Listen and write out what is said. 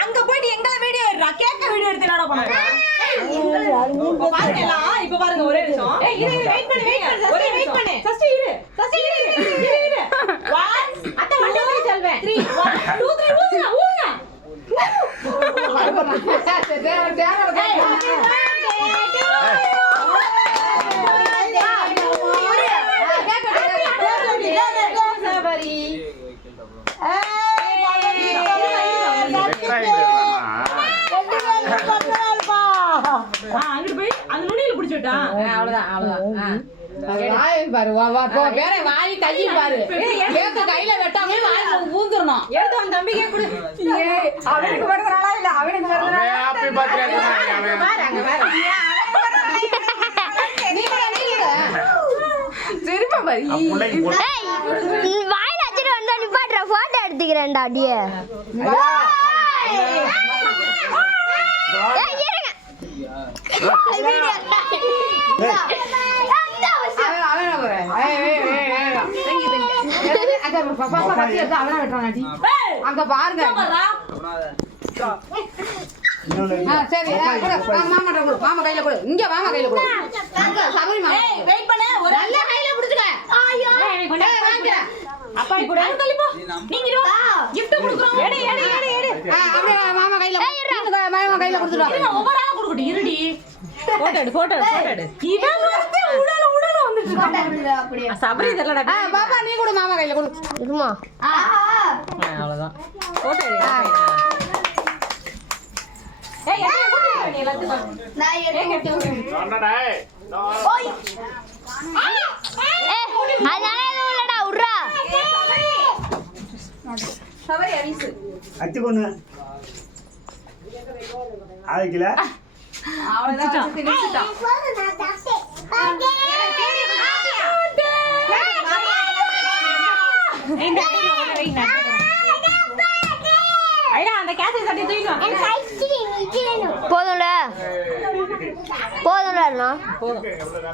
அங்க போயிட்டு எங்கள வீடியோ எடுறா கேக்க வீடியோ எடுத்து என்னடா பண்ணாங்க பாருங்க இப்ப பாருங்க ஒரே நிமிஷம் இரு வெயிட் பண்ணு ஒரே வெயிட் பண்ணு சஸ்டி இரு அத்தை வண்டி ஓடி செல்வேன் 3 1 2 3 ஊதுங்க அங்கிட்டு போய் அந்த நுனியில பிடிச்சுட்டா அவ்வளவுதான் வாய் கையை பாரு கையில வெட்டாம ஊந்துடணும் எடுத்து அந்த தம்பிக்கே கொடு அவனுக்கு வருதுனாலா இல்ல அவனுக்கு வாயில வச்சுட்டு வந்தா நிப்பாட்ற போட்டோ எடுத்துக்கிறேன்டா அடியே அங்க பாருங்க சரி மாமா கையில கொடு இங்க மாமா கையில கொடு சபரி மாமா வெயிட் பண்ணு ஒரு நல்ல கையில புடிச்சுக்க அப்பா கூட தள்ளிப்போ நீங்க வா gift கொடுக்குறோம் எடு அப்படியே மாமா கையில மாமா கையில கொடுத்துடு ஒவ்வொரு ஆளா கொடுக்கடி இருடி போட்டோ எடு இவன் வந்து உடல வந்துட்டு இருக்கான் அப்படியே சபரி இதெல்லடா பாப்பா நீ கூட மாமா கையில கொடு இருமா அவ்வளவுதான் போட்டோ எடு ஏய் நீ எல்லாத்தையும் நான் எடுத்து சொன்னடா ஓய் அதனால இல்லடா உட்றா சபரி அரிசி அச்சு கொண்டு ஆயிக்கல அவ்வளவுதான் நிறுத்திட்டான் அந்த கேசரி தட்டி தூக்கிடும் போதும்ல போதும்ல